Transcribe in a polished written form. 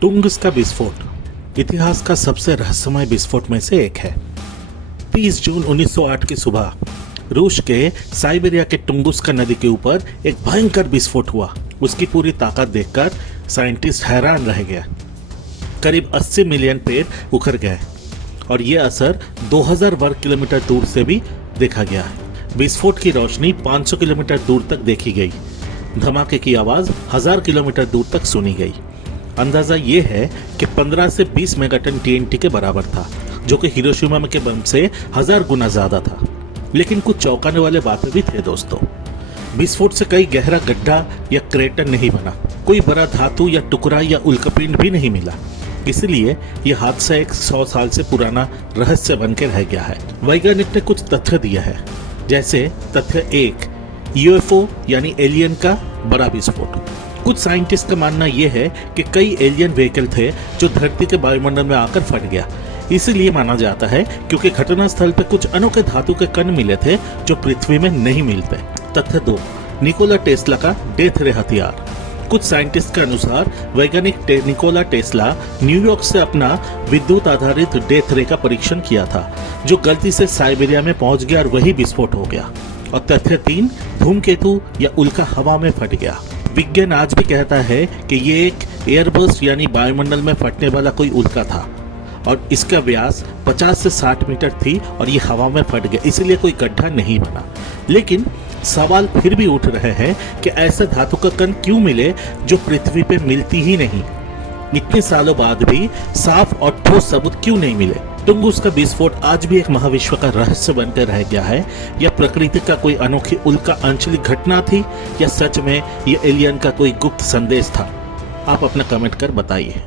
टुंगुस्का विस्फोट इतिहास का सबसे रहस्यमय विस्फोट में से एक है। 30 जून 1908 की सुबह रूस के साइबेरिया के टुंगुस्का नदी के ऊपर एक भयंकर विस्फोट हुआ। उसकी पूरी ताकत देखकर साइंटिस्ट हैरान रह गया। करीब 80 मिलियन पेड़ उखड़ गए और ये असर 2000 वर्ग किलोमीटर दूर से भी देखा गया है। विस्फोट की रोशनी 500 किलोमीटर दूर तक देखी गई। धमाके की आवाज 1000 किलोमीटर दूर तक सुनी गई। अंदाजा ये है कि 15 से 20 मेगाटन टीएनटी के बराबर था, जो कि हिरोशिमा के बम से 1000 गुना ज्यादा था। लेकिन कुछ चौंकाने वाले बातें भी थे दोस्तों। विस्फोट से कहीं गहरा गड्ढा या क्रेटर नहीं बना, कोई बड़ा धातु या टुकड़ा या उल्कापिंड भी नहीं मिला। इसलिए यह हादसा एक 100 साल से पुराना रहस्य बन के रह गया है। वैज्ञानिक ने कुछ तथ्य दिया है, जैसे तथ्य 1, यूएफओ यानी एलियन का बड़ा विस्फोट। कुछ साइंटिस्ट का मानना यह है कि कई एलियन व्हीकल थे जो धरती के वायुमंडल में आकर फट गया। इसीलिए माना जाता है क्योंकि घटनास्थल पर कुछ अनोखे धातु के कण मिले थे जो पृथ्वी में नहीं मिलते। तथ्य 2, निकोला टेस्ला का डेथ रे हथियार। कुछ साइंटिस्ट के अनुसार वैज्ञानिक निकोला टेस्ला न्यूयॉर्क से अपना विद्युत आधारित डेथ रे का परीक्षण किया था, जो गलती से साइबेरिया में पहुंच गया और वही विस्फोट हो गया। और तथ्य 3, धूमकेतु या उल्का हवा में फट गया। विज्ञान आज भी कहता है कि ये एक एयरबर्स्ट यानी वायुमंडल में फटने वाला कोई उल्का था और इसका व्यास 50 से 60 मीटर थी और ये हवा में फट गया, इसलिए कोई गड्ढा नहीं बना। लेकिन सवाल फिर भी उठ रहे हैं कि ऐसे धातु का कण क्यों मिले जो पृथ्वी पे मिलती ही नहीं। इतने सालों बाद भी साफ और ठोस सबूत क्यों नहीं मिले। टुंगुस्का विस्फोट आज भी एक महाविश्व का रहस्य बनकर रह गया है। यह प्रकृति का कोई अनोखी उल्का आंचलिक घटना थी या सच में यह एलियन का कोई गुप्त संदेश था? आप अपना कमेंट कर बताइए।